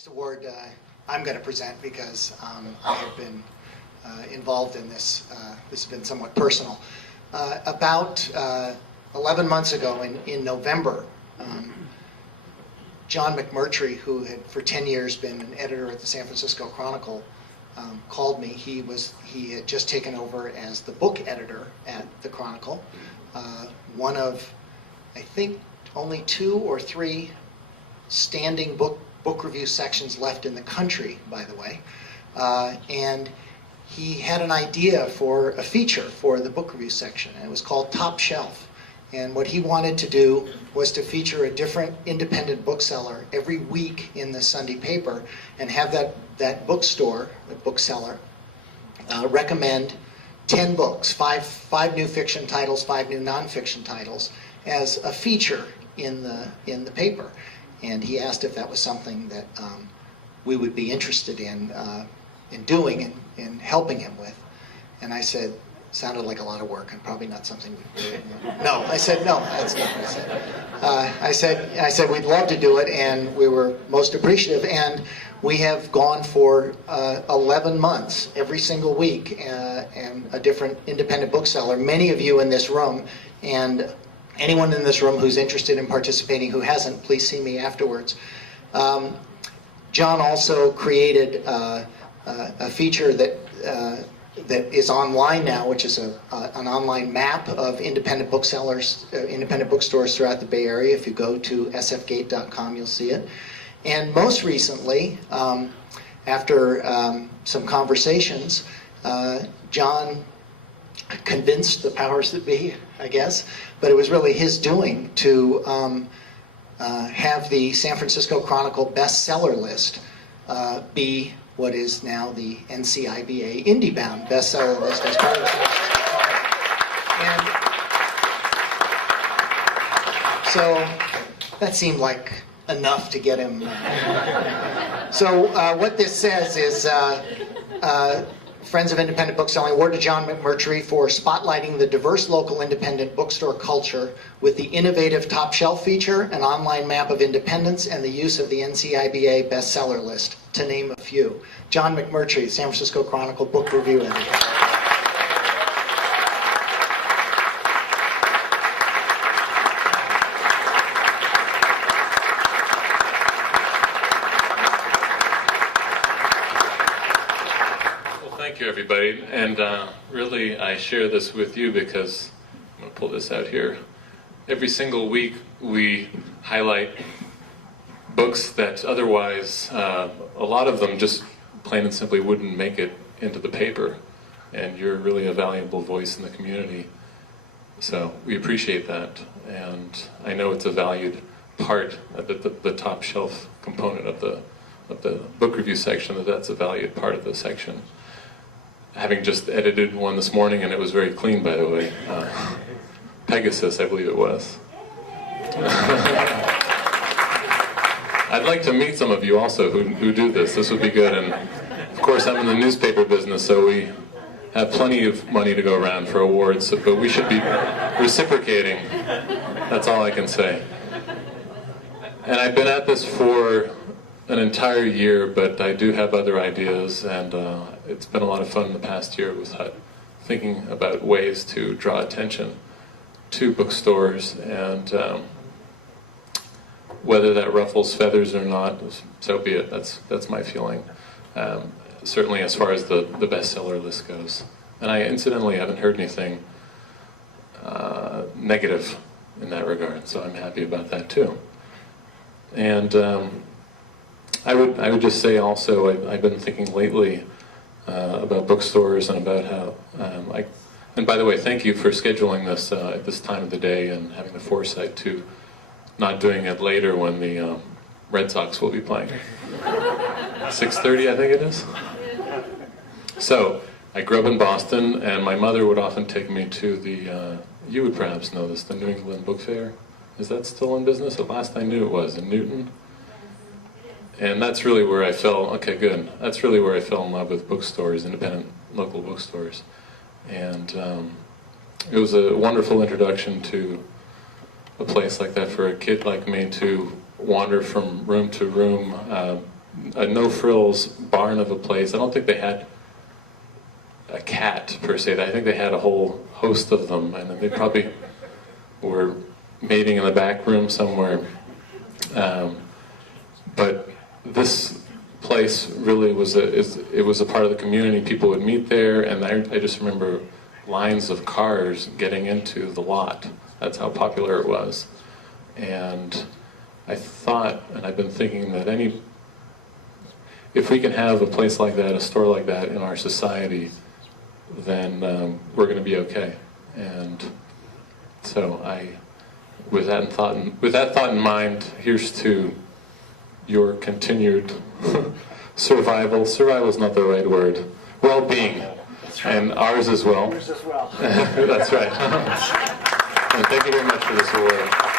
Next award I'm going to present because I have been involved in this. This has been somewhat personal. About 11 months ago in November, John McMurtrie, who had for 10 years been an editor at the San Francisco Chronicle, called me. He had just taken over as the book editor at the Chronicle, one of, I think, only 2 or 3 standing book review sections left in the country, by the way. And he had an idea for a feature for the book review section, and it was called Top Shelf. And what he wanted to do was to feature a different independent bookseller every week in the Sunday paper and have that bookstore, the bookseller, recommend 10 books, 5 new fiction titles, 5 new nonfiction titles, as a feature in the paper. And he asked if that was something that we would be interested in doing and in helping him with. And I said, sounded like a lot of work and probably not something we could do. No, I said, no, that's not what I said. I said we'd love to do it, and we were most appreciative. And we have gone for 11 months, every single week, and a different independent bookseller. Many of you in this room, and anyone in this room who's interested in participating who hasn't, please see me afterwards. John also created a feature that is online now, which is an online map of independent booksellers, independent bookstores throughout the Bay Area. If you go to sfgate.com, you'll see it. And most recently, after some conversations, John convinced the powers that be, I guess, but it was really his doing to have the San Francisco Chronicle bestseller list be what is now the NCIBA IndieBound bestseller list as part of it. And so that seemed like enough to get him. So what this says is Friends of Independent Bookselling award to John McMurtrie for spotlighting the diverse local independent bookstore culture with the innovative Top Shelf feature, an online map of independence, and the use of the NCIBA bestseller list, to name a few. John McMurtrie, San Francisco Chronicle book review editor. Thank you, everybody, and really I share this with you because, I'm going to pull this out here, every single week we highlight books that otherwise, a lot of them just plain and simply wouldn't make it into the paper, and you're really a valuable voice in the community, so we appreciate that, and I know it's a valued part of the top shelf component of the book review section, that's a valued part of the section. Having just edited one this morning, and it was very clean, by the way. Pegasus, I believe it was. I'd like to meet some of you also who do this. This would be good. And of course, I'm in the newspaper business, so we have plenty of money to go around for awards, but we should be reciprocating. That's all I can say. And I've been at this for an entire year, but I do have other ideas, and it's been a lot of fun in the past year with thinking about ways to draw attention to bookstores, and whether that ruffles feathers or not, so be it. That's my feeling. Certainly as far as the bestseller list goes. And I incidentally haven't heard anything negative in that regard, so I'm happy about that too. And I would just say also, I've been thinking lately about bookstores and about how, and by the way, thank you for scheduling this at this time of the day and having the foresight to not doing it later when the Red Sox will be playing. 6:30, I think it is. So, I grew up in Boston, and my mother would often take me to the, you would perhaps know this, the New England Book Fair. Is that still in business? The last I knew it was, in Newton. And that's really where I fell, okay, good. That's really where I fell in love with bookstores, independent local bookstores. And it was a wonderful introduction to a place like that for a kid like me to wander from room to room, a no-frills barn of a place. I don't think they had a cat per se. I think they had a whole host of them, and they probably were mating in the back room somewhere. But this place really was it was a part of the community. People would meet there, and I just remember lines of cars getting into the lot. That's how popular it was. And I thought, and I've been thinking that if we can have a place like that, a store like that in our society, then we're going to be okay. And so with that thought in mind, here's to your continued survival. Survival is not the right word. Well-being. And ours as well. Yours as well. That's right. And thank you very much for this award.